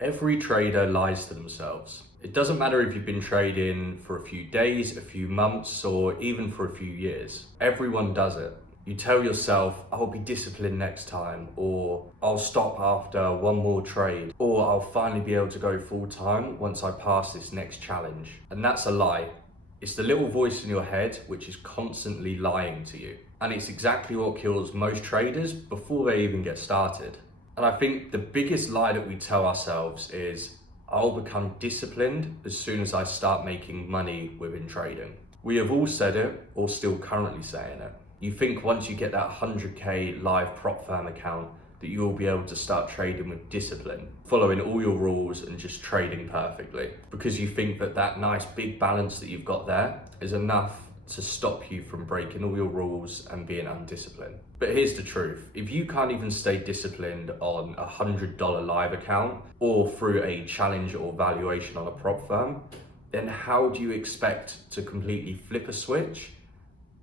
Every trader lies to themselves. It doesn't matter if you've been trading for a few days, a few months, or even for a few years. Everyone does it. You tell yourself, I'll be disciplined next time, or I'll stop after one more trade, or I'll finally be able to go full time once I pass this next challenge. And that's a lie. It's the little voice in your head which is constantly lying to you. And it's exactly what kills most traders before they even get started. And I think the biggest lie that we tell ourselves is, I'll become disciplined as soon as I start making money within trading. We have all said it, or still currently saying it. You think once you get that 100K live prop firm account that you will be able to start trading with discipline, following all your rules and just trading perfectly. Because you think that that nice big balance that you've got there is enough to stop you from breaking all your rules and being undisciplined. But here's the truth. If you can't even stay disciplined on a $100 live account or through a challenge or valuation on a prop firm, then how do you expect to completely flip a switch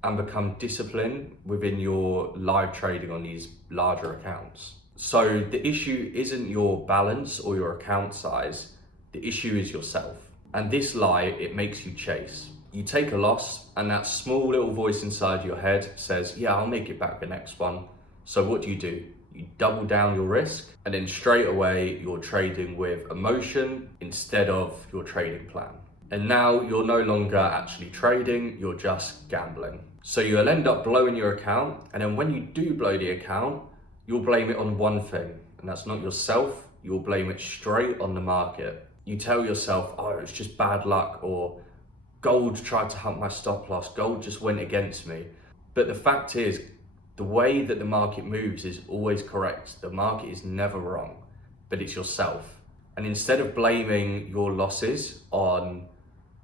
and become disciplined within your live trading on these larger accounts? So the issue isn't your balance or your account size. The issue is yourself. And this lie, it makes you chase. You take a loss and that small little voice inside your head says, yeah, I'll make it back the next one. So what do? You double down your risk, and then straight away you're trading with emotion instead of your trading plan. And now you're no longer actually trading, you're just gambling. So you'll end up blowing your account, and then when you do blow the account, you'll blame it on one thing, and that's not yourself. You'll blame it straight on the market. You tell yourself, oh, it's just bad luck, or gold tried to hunt my stop loss, gold just went against me. But the fact is, the way that the market moves is always correct. The market is never wrong, but it's yourself. And instead of blaming your losses on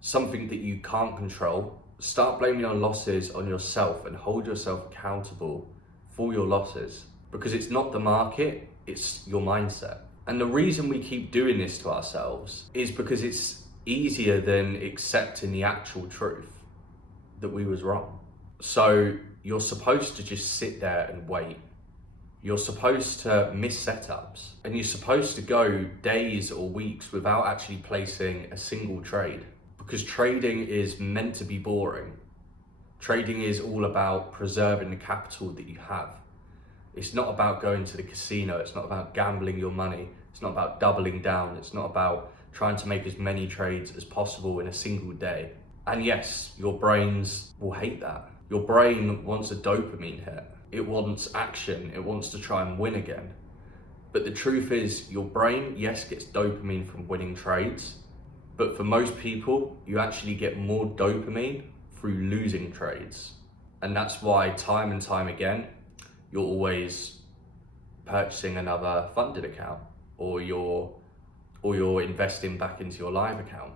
something that you can't control, start blaming your losses on yourself and hold yourself accountable for your losses. Because it's not the market, it's your mindset. And the reason we keep doing this to ourselves is because it's easier than accepting the actual truth that we was wrong. So you're supposed to just sit there and wait. You're supposed to miss setups, and you're supposed to go days or weeks without actually placing a single trade, because trading is meant to be boring. Trading is all about preserving the capital that you have. It's not about going to the casino. It's not about gambling your money. It's not about doubling down. It's not about trying to make as many trades as possible in a single day. And yes, your brains will hate that. Your brain wants a dopamine hit. It wants action. It wants to try and win again. But the truth is, your brain, yes, gets dopamine from winning trades. But for most people, you actually get more dopamine through losing trades. And that's why time and time again, you're always purchasing another funded account, or you're investing back into your live account,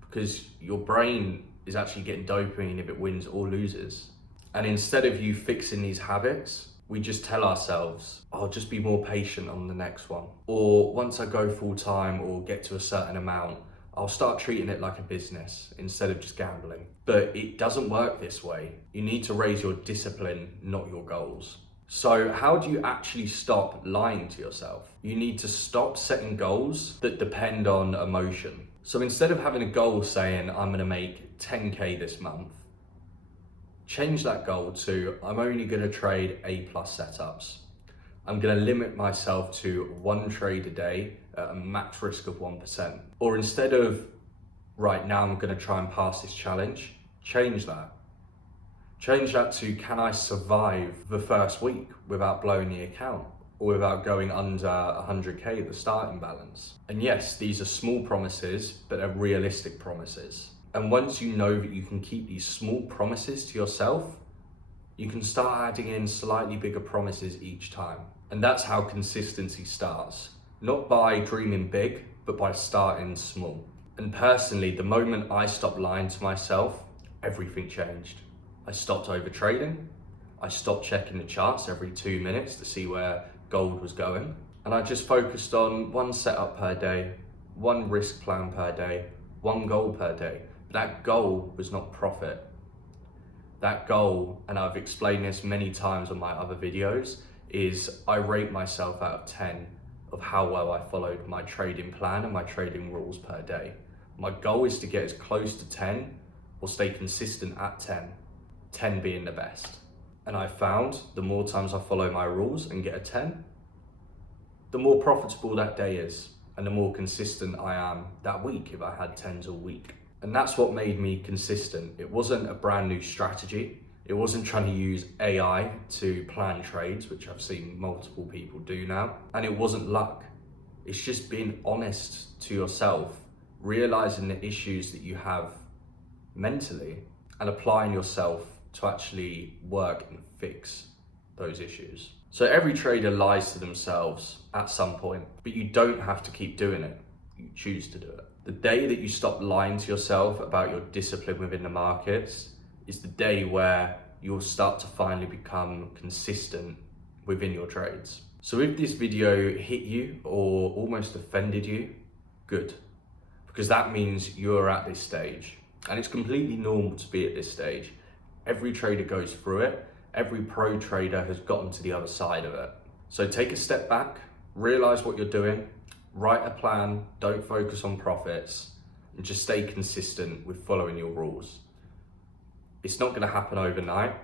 because your brain is actually getting dopamine if it wins or loses. And instead of you fixing these habits, we just tell ourselves, I'll just be more patient on the next one. Or once I go full time or get to a certain amount, I'll start treating it like a business instead of just gambling. But it doesn't work this way. You need to raise your discipline, not your goals. So how do you actually stop lying to yourself? You need to stop setting goals that depend on emotion. So instead of having a goal saying, I'm gonna make 10K this month, change that goal to, I'm only gonna trade A+ setups. I'm gonna limit myself to one trade a day at a max risk of 1%. Or instead of, right now I'm gonna try and pass this challenge, change that. Change that to, can I survive the first week without blowing the account, or without going under 100K, the starting balance? And yes, these are small promises, but they're realistic promises. And once you know that you can keep these small promises to yourself, you can start adding in slightly bigger promises each time. And that's how consistency starts. Not by dreaming big, but by starting small. And personally, the moment I stopped lying to myself, everything changed. I stopped over trading. I stopped checking the charts every 2 minutes to see where gold was going. And I just focused on one setup per day, one risk plan per day, one goal per day. But that goal was not profit. That goal, and I've explained this many times on my other videos, is I rate myself out of 10 of how well I followed my trading plan and my trading rules per day. My goal is to get as close to 10 or stay consistent at 10, 10 being the best. And I found the more times I follow my rules and get a 10, the more profitable that day is and the more consistent I am that week if I had 10s all week. And that's what made me consistent. It wasn't a brand new strategy. It wasn't trying to use AI to plan trades, which I've seen multiple people do now. And it wasn't luck. It's just being honest to yourself, realizing the issues that you have mentally and applying yourself to actually work and fix those issues. So every trader lies to themselves at some point, but you don't have to keep doing it. You choose to do it. The day that you stop lying to yourself about your discipline within the markets is the day where you'll start to finally become consistent within your trades. So if this video hit you or almost offended you, good, because that means you're at this stage. And it's completely normal to be at this stage. Every trader goes through it. Every pro trader has gotten to the other side of it. So take a step back, realize what you're doing, write a plan, don't focus on profits, and just stay consistent with following your rules. It's not gonna happen overnight,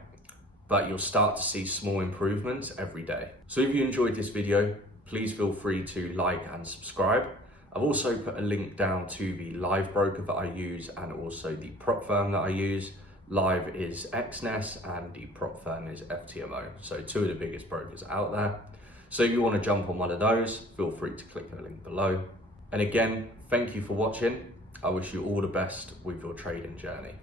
but you'll start to see small improvements every day. So if you enjoyed this video, please feel free to like and subscribe. I've also put a link down to the live broker that I use and also the prop firm that I use. Live is XNES and the prop firm is FTMO. So two of the biggest brokers out there. So if you want to jump on one of those, feel free to click the link below. And again, thank you for watching. I wish you all the best with your trading journey.